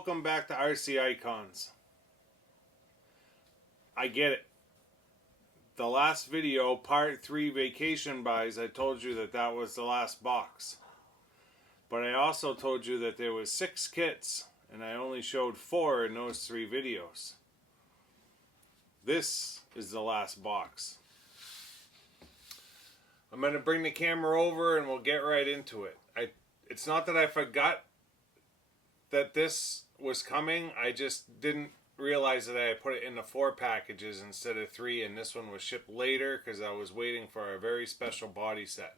welcome back to RC Icons. I get it. The last video, part 3 vacation buys, I told you that that was the last box. But I also told you that there was 6 kits, and I only showed 4 in those 3 videos. This is the last box. I'm going to bring the camera over and we'll get right into it. It's not that I forgot that this was coming, I just didn't realize that I put it into 4 packages instead of 3, and this one was shipped later because I was waiting for a very special body set.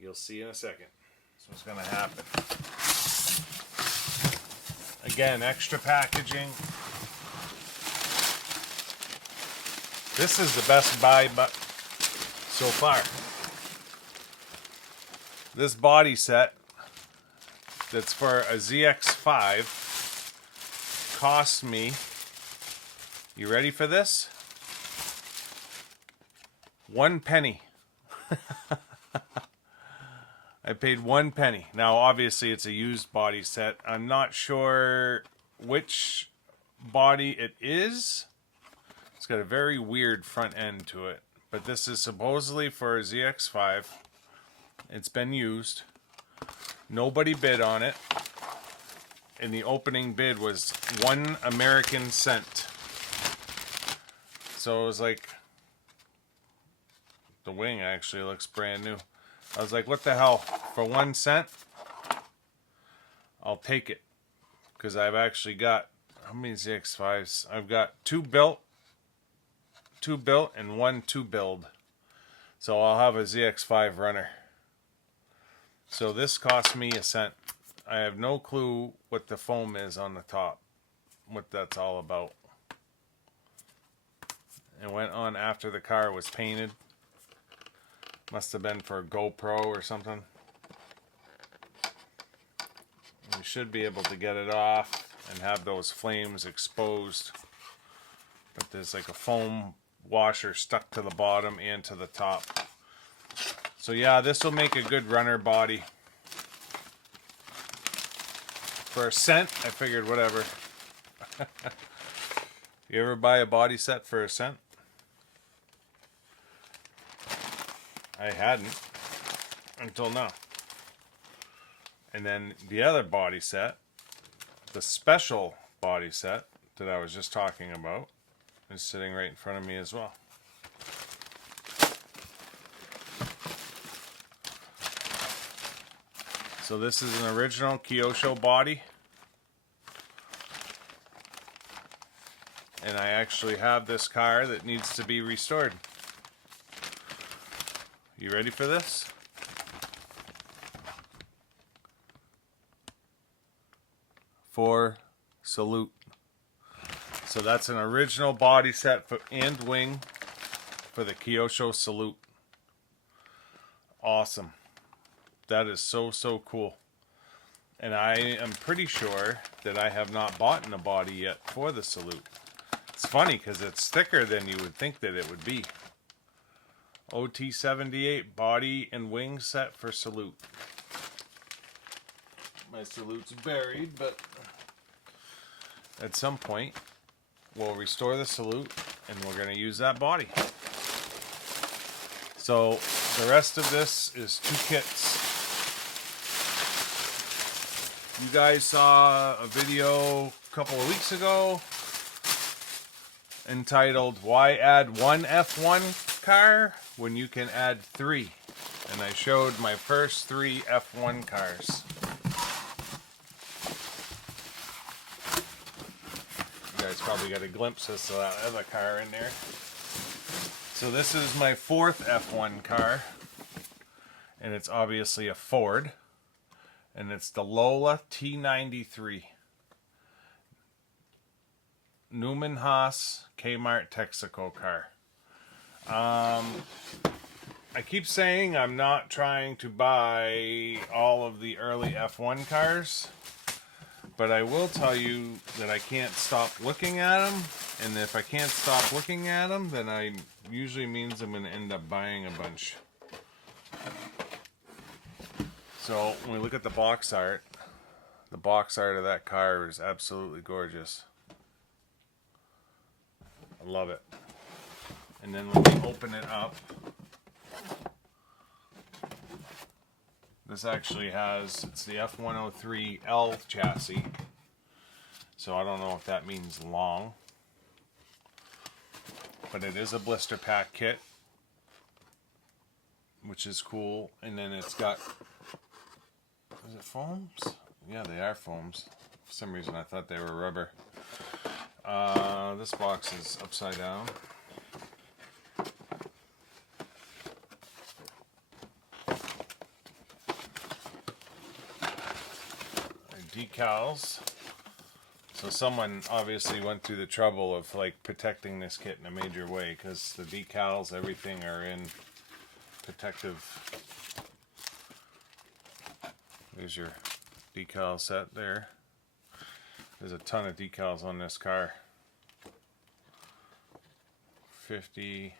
You'll see in a second. That's what's going to happen. Again, extra packaging. This is the best buy so far. This body set that's for a ZX5 cost me, you ready for this? 1 penny. I paid 1 penny. Now obviously it's a used body set. I'm not sure which body it is. It's got a very weird front end to it. But this is supposedly for a ZX5. It's been used. Nobody bid on it. And the opening bid was 1 American cent. So it was like, the wing actually looks brand new. I was like, what the hell? For 1 cent? I'll take it. Because I've actually got, how many ZX5s? I've got 2 built and 1 to build. So I'll have a ZX5 runner. So this cost me a cent. I have no clue what the foam is on the top, what that's all about. It went on after the car was painted. Must have been for a GoPro or something. You should be able to get it off and have those flames exposed. But there's like a foam washer stuck to the bottom and to the top. So yeah, this will make a good runner body. For a cent, I figured whatever. You ever buy a body set for a cent? I hadn't until now. And then the other body set, the special body set that I was just talking about, is sitting right in front of me as well. So this is an original Kyosho body. And I actually have this car that needs to be restored. You ready for this? For salute. So that's an original body set and wing for the Kyosho Salute. Awesome. That is so cool. And I am pretty sure that I have not bought a body yet for the Salute. It's funny because it's thicker than you would think that it would be. OT78 body and wing set for Salute. My Salute's buried, but at some point we'll restore the Salute and we're going to use that body. So the rest of this is 2 kits. You guys saw a video a couple of weeks ago entitled, Why Add 1 F1 Car When You Can Add 3? And I showed my first 3 F1 cars. You guys probably got a glimpse of that other car in there. So this is my 4th F1 car. And it's obviously a Ford. And it's the Lola T93. Newman Haas Kmart Texaco car. I keep saying I'm not trying to buy all of the early F1 cars. But I will tell you that I can't stop looking at them. And if I can't stop looking at them, then I usually means I'm going to end up buying a bunch. So when we look at the box art, The box art of that car is absolutely gorgeous. I love it. And then when we open it up, this actually has, it's the F103L chassis. So I don't know if that means long. But it is a blister pack kit, which is cool. And then it's got, is it foams? Yeah, they are foams. For some reason I thought they were rubber. This box is upside down. Decals. So someone obviously went through the trouble of like protecting this kit in a major way, because the decals, everything are in protective. There's your decal set there. There's a ton of decals on this car. 53,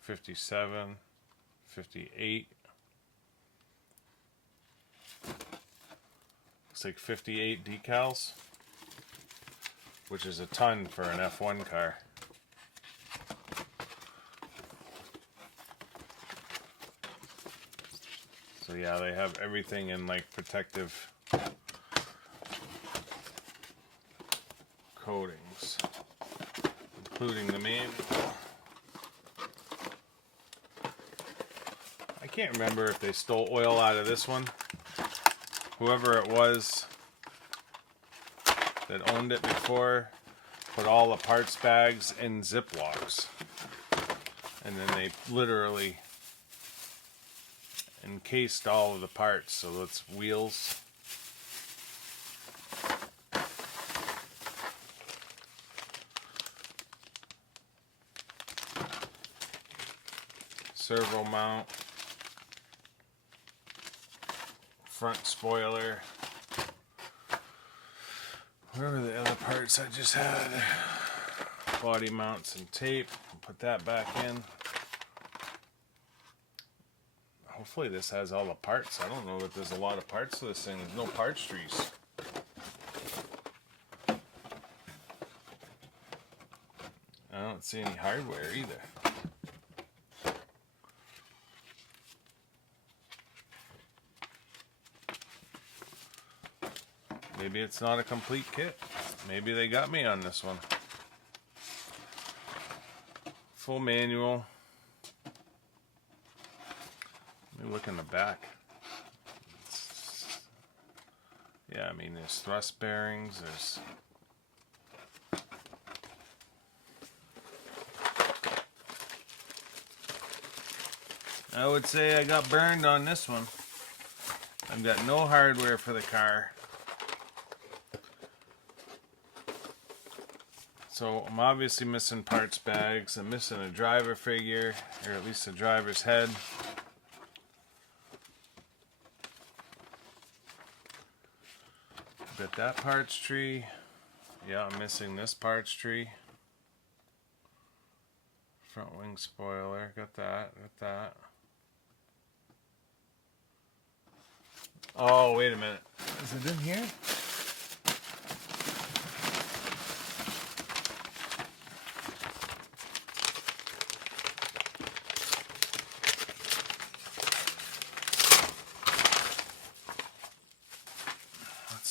57, 58. Looks like 58 decals, which is a ton for an F1 car. So yeah, they have everything in like protective coatings, including the manual. I can't remember if they stole oil out of this one. Whoever it was that owned it before put all the parts bags in Ziplocs. And then they literally encased all of the parts. So it's wheels. Servo mount. Front spoiler. Where were the other parts I just had? Body mounts and tape. Put that back in. Hopefully this has all the parts. I don't know if there's a lot of parts to this thing. There's no parts trees. I don't see any hardware either. Maybe it's not a complete kit. Maybe they got me on this one. Full manual. Let me look in the back. Yeah, I mean, there's thrust bearings. There's I would say I got burned on this one. I've got no hardware for the car. So I'm obviously missing parts bags. I'm missing a driver figure, or at least a driver's head. Got that parts tree. Yeah, I'm missing this parts tree. Front wing spoiler. Got that. Got that. Oh, wait a minute. Is it in here?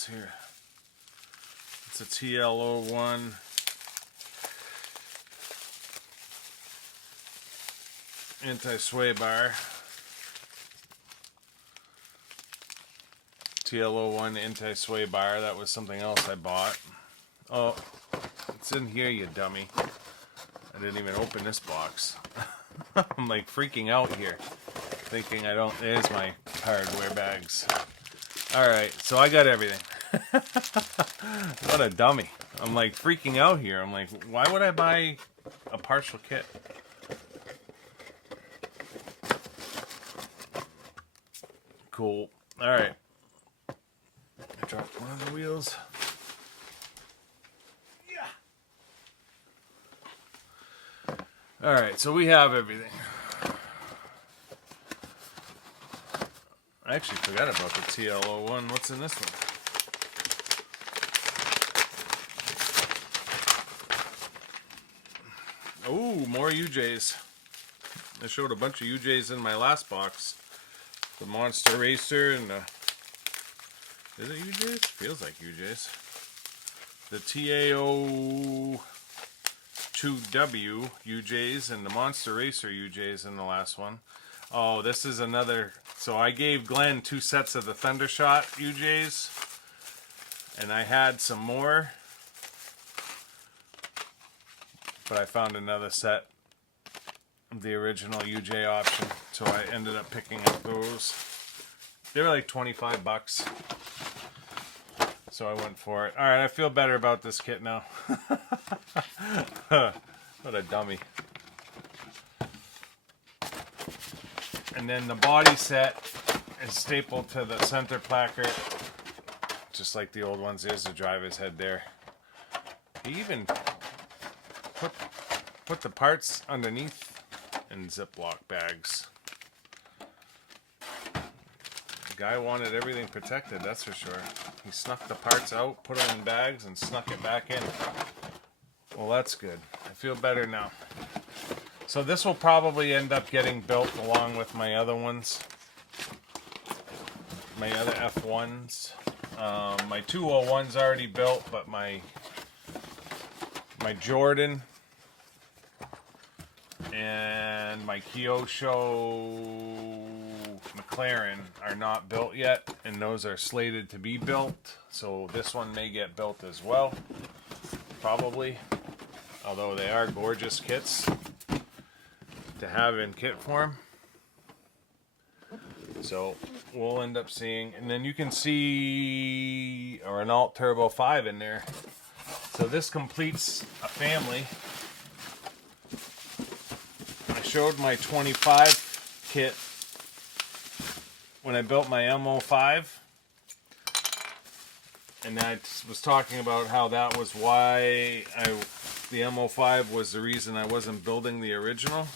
Here. It's a TL01 anti-sway bar. TL01 anti-sway bar. That was something else I bought. Oh, it's in here, you dummy. I didn't even open this box. I'm like freaking out here, thinking I don't. There's my hardware bags. Alright, so I got everything. What a dummy. I'm like freaking out here. I'm like, why would I buy a partial kit? Cool. Alright. I dropped one of the wheels. Yeah. Alright, so we have everything. I actually forgot about the TLO one. What's in this one? Oh, more UJs. I showed a bunch of UJs in my last box. The Monster Racer and the... Is it UJs? Feels like UJs. The TAO 2W UJs and the Monster Racer UJs in the last one. Oh, this is another... So I gave Glenn 2 sets of the Thundershot UJs. And I had some more. But I found another set of the original UJ option. So I ended up picking up those. They were like 25 bucks. So I went for it. Alright, I feel better about this kit now. What a dummy. And then the body set is stapled to the center placard. Just like the old ones. There's the driver's head there. He even put the parts underneath in Ziploc bags. The guy wanted everything protected, that's for sure. He snuck the parts out, put them in bags, and snuck it back in. Well, that's good. I feel better now. So this will probably end up getting built along with my other ones. My other F1s. My 201's already built, but my Jordan and my Kyosho McLaren are not built yet, and those are slated to be built. So this one may get built as well, probably. Although they are gorgeous kits to have in kit form. So we'll end up seeing, and then you can see a Renault Turbo 5 in there. So this completes a family. I showed my 25 kit when I built my MO5. And I was talking about how that was why the MO5 was the reason I wasn't building the original.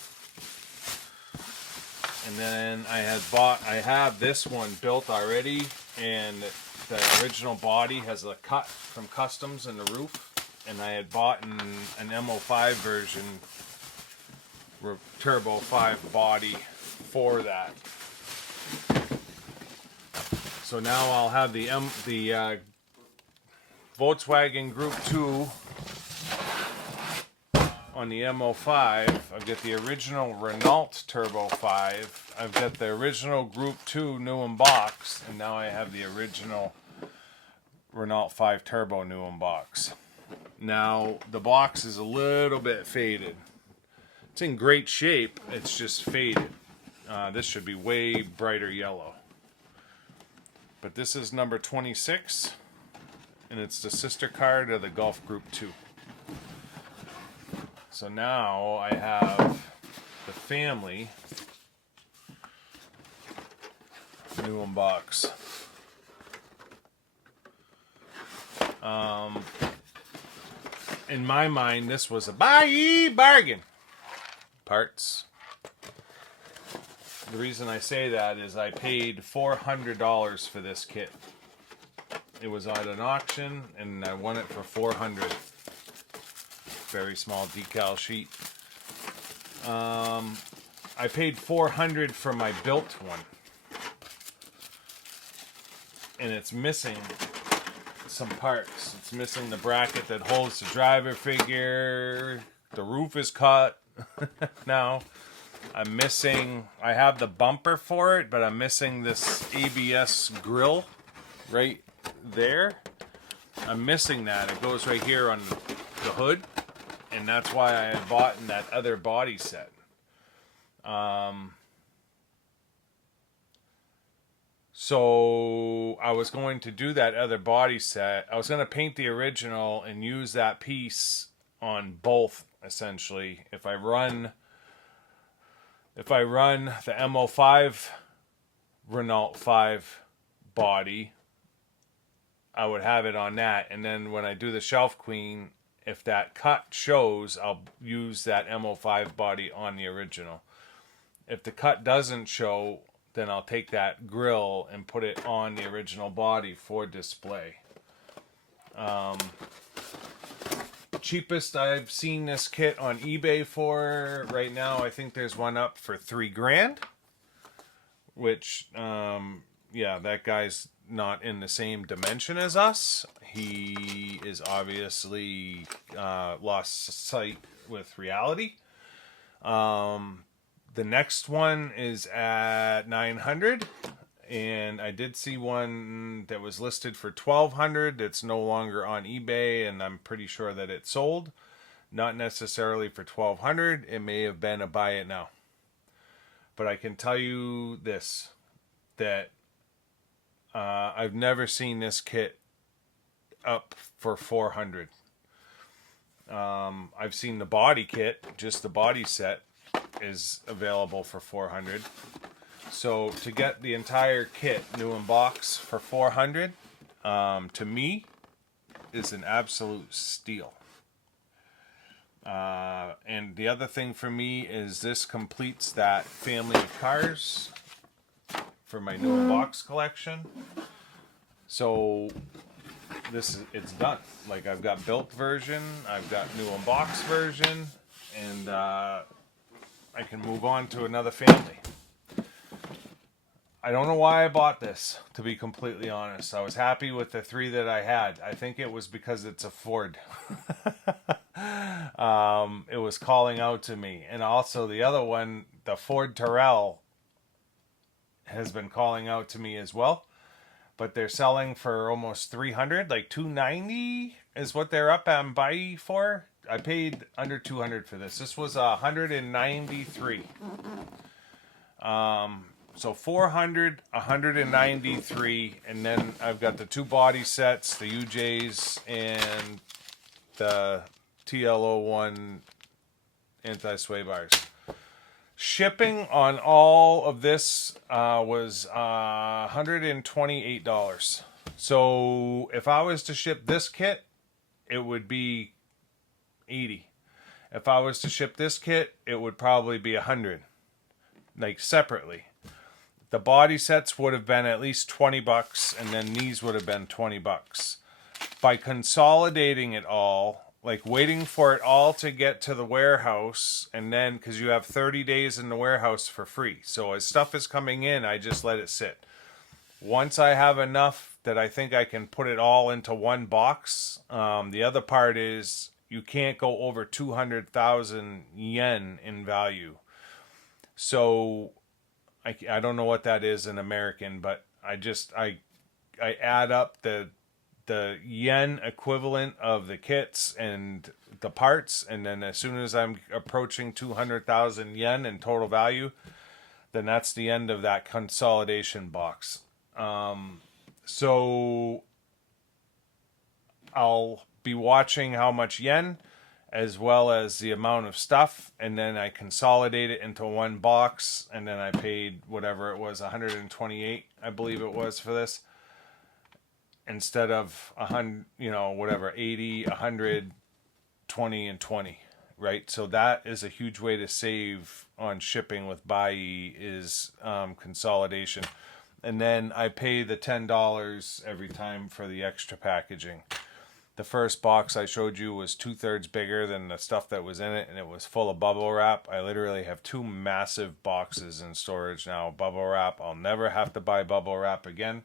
And then I have this one built already, and the original body has a cut from Customs in the roof. And I had bought an MO5 version, Turbo 5 body for that. So now I'll have the Volkswagen Group 2 on the MO5. I've got the original Renault Turbo 5. I've got the original Group 2 new in box. And now I have the original Renault 5 Turbo new in box. Now, the box is a little bit faded. It's in great shape. It's just faded. This should be way brighter yellow. But this is number 26. And it's the sister car to the Golf Group 2. So now I have the family new in box. In my mind, this was a Buyee bargain. Parts. The reason I say that is I paid $400 for this kit. It was at an auction, and I won it for $400. Very small decal sheet. I paid $400 for my built one, and it's missing some parts. It's missing the bracket that holds the driver figure. The roof is cut. Now I'm missing, I have the bumper for it, but I'm missing this ABS grill right there. I'm missing that. It goes right here on the hood, and that's why I had bought in that other body set. So I was going to do that other body set. I was going to paint the original and use that piece on both, essentially. If I run the MO5 Renault 5 body, I would have it on that. And then when I do the Shelf Queen, if that cut shows, I'll use that MO5 body on the original. If the cut doesn't show, then I'll take that grill and put it on the original body for display. Cheapest I've seen this kit on eBay for right now, I think there's one up for $3,000, which yeah, that guy's not in the same dimension as us. He is obviously lost sight with reality. The next one is at $900, and I did see one that was listed for $1,200. It's no longer on eBay, and I'm pretty sure that it sold. Not necessarily for $1,200. It may have been a buy it now. But I can tell you this, that I've never seen this kit up for $400. I've seen the body kit, just the body set, is available for $400. So to get the entire kit new in box for $400, to me, is an absolute steal. And the other thing for me is this completes that family of cars for my new in box collection. So it's done. Like, I've got built version, I've got new in box version, and I can move on to another family. I don't know why I bought this, to be completely honest. I was happy with the 3 that I had. I think it was because it's a Ford. It was calling out to me. And also the other one, the Ford Terrell, has been calling out to me as well. But they're selling for almost $300, like $290 is what they're up on Buyee for. I paid under $200 for this. This was $193. So $400, $193, and then I've got the 2 body sets, the UJs and the TL01 anti-sway bars. Shipping on all of this was $128. So if I was to ship this kit, it would be $80. If I was to ship this kit, it would probably be $100, like separately. The body sets would have been at least $20, and then these would have been $20. By consolidating it all, like waiting for it all to get to the warehouse, and then, because you have 30 days in the warehouse for free. So as stuff is coming in, I just let it sit. Once I have enough that I think I can put it all into one box, the other part is you can't go over 200,000 yen in value. So I don't know what that is in American, but I add up the yen equivalent of the kits and the parts, and then as soon as I'm approaching 200,000 yen in total value, then that's the end of that consolidation box. So I'll be watching how much yen as well as the amount of stuff, and then I consolidate it into one box, and then I paid whatever it was, 128, I believe it was, for this, instead of 100, whatever, 80, 100, 20, and 20, right? So that is a huge way to save on shipping with Buyee, is consolidation. And then I pay the $10 every time for the extra packaging. The first box I showed you was 2/3 bigger than the stuff that was in it, and it was full of bubble wrap. I literally have 2 massive boxes in storage now, bubble wrap. I'll never have to buy bubble wrap again.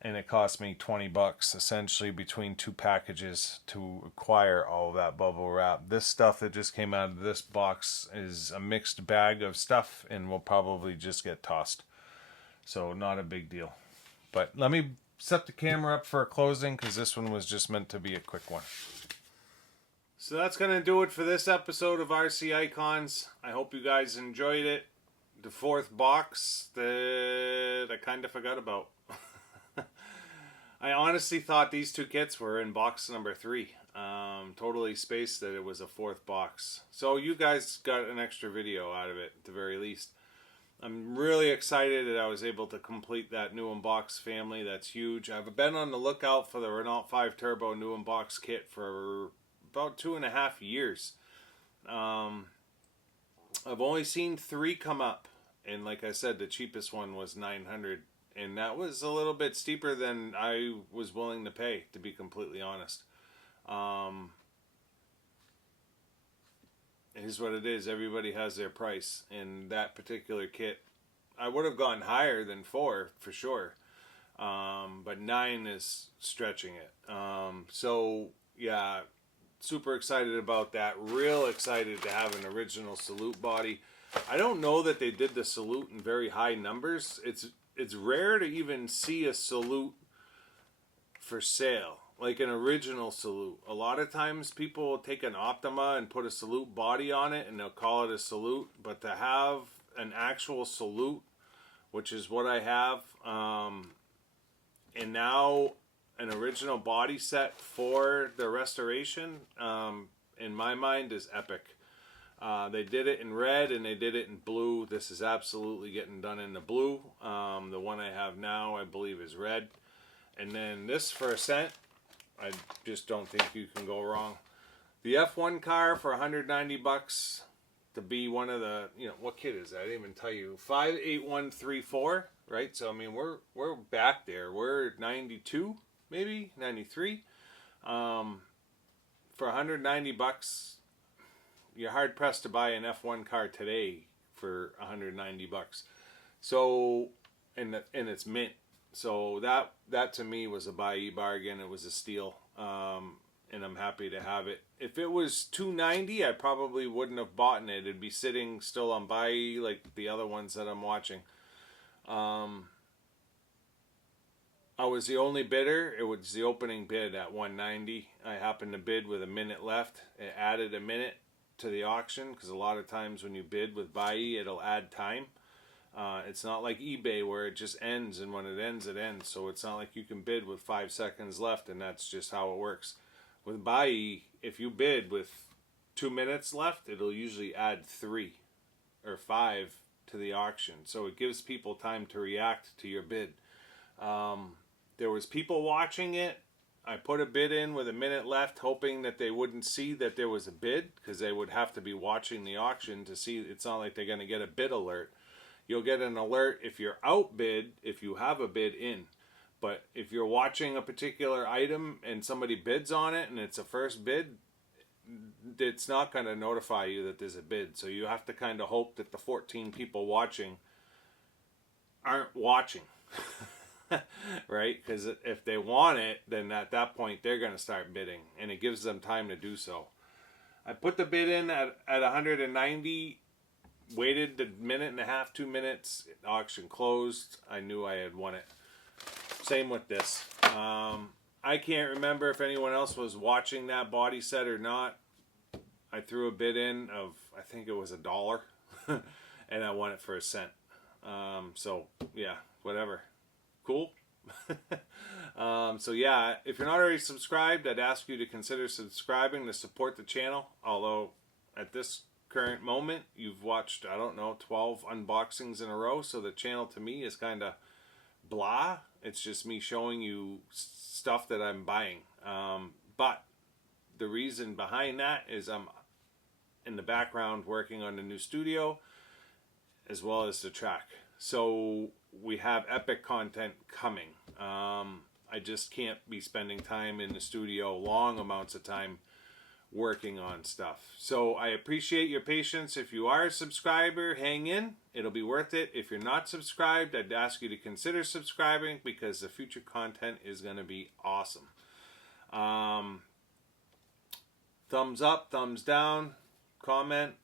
And it cost me $20 essentially between 2 packages to acquire all of that bubble wrap. This stuff that just came out of this box is a mixed bag of stuff and will probably just get tossed. So not a big deal. But let me set the camera up for a closing, because this one was just meant to be a quick one. So that's going to do it for this episode of RC Icons. I hope you guys enjoyed it. The 4th box that I kind of forgot about. I honestly thought these 2 kits were in box number 3. Totally spaced that it was a 4th box. So you guys got an extra video out of it, at the very least. I'm really excited that I was able to complete that new in box family. That's huge. I've been on the lookout for the Renault 5 Turbo new in box kit for about 2.5 years. I've only seen 3 come up, And like I said, the cheapest one was $900, and that was a little bit steeper than I was willing to pay, to be completely honest. It is what it is. Everybody has their price, and that particular kit, I would have gone higher than 4 for sure, but 9 is stretching it. So yeah, super excited about that. Real excited to have an original Salute body. I don't know that they did the Salute in very high numbers. It's rare to even see a Salute for sale, like an original Salute. A lot of times people will take an Optima and put a Salute body on it and they'll call it a Salute, but to have an actual Salute, which is what I have, and now an original body set for the restoration, in my mind, is epic. They did it in red and they did it in blue. This is absolutely getting done in the blue. The one I have now, I believe, is red. And then this for a cent, I just don't think you can go wrong. The F1 car for $190 to be one of the, what kit is that? I didn't even tell you. 58134, right? So I mean, we're back there. We're 92, maybe 93. For $190, you're hard pressed to buy an F1 car today for $190. So, and it's mint. So that to me was a Buyee bargain. It was a steal, and I'm happy to have it. If it was $290, I probably wouldn't have bought it. It'd be sitting still on Buyee like the other ones that I'm watching. I was the only bidder. It was the opening bid at $190. I happened to bid with a minute left. It added a minute to the auction because a lot of times when you bid with Buyee, it'll add time. It's not like eBay where it just ends, and when it ends, it ends. So it's not like you can bid with 5 seconds left, and that's just how it works. With Buyee, if you bid with 2 minutes left, it'll usually add 3 or 5 to the auction. So it gives people time to react to your bid. There was people watching it. I put a bid in with a minute left, hoping that they wouldn't see that there was a bid, because they would have to be watching the auction to see. It's not like they're going to get a bid alert. You'll get an alert if you're outbid, if you have a bid in. But if you're watching a particular item and somebody bids on it and it's a first bid, it's not going to notify you that there's a bid. So you have to kind of hope that the 14 people watching aren't watching. Right? Because if they want it, then at that point they're going to start bidding, and it gives them time to do so. I put the bid in at 190. Waited a minute and a half, 2 minutes. Auction closed. I knew I had won it. Same with this. I can't remember if anyone else was watching that body set or not. I threw a bid in of, I think it was $1, and I won it for a cent. So yeah, whatever. Cool. So yeah, if you're not already subscribed, I'd ask you to consider subscribing to support the channel. Although at this current moment, you've watched, I don't know, 12 unboxings in a row, so the channel to me is kind of blah. It's just me showing you stuff that I'm buying. But the reason behind that is I'm in the background working on the new studio as well as the track. So we have epic content coming. I just can't be spending time in the studio, long amounts of time, working on stuff. So I appreciate your patience. If you are a subscriber, hang in. It'll be worth it. If you're not subscribed, I'd ask you to consider subscribing, because the future content is going to be awesome. Thumbs up, thumbs down, comment.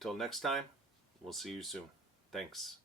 Till next time, we'll see you soon. Thanks.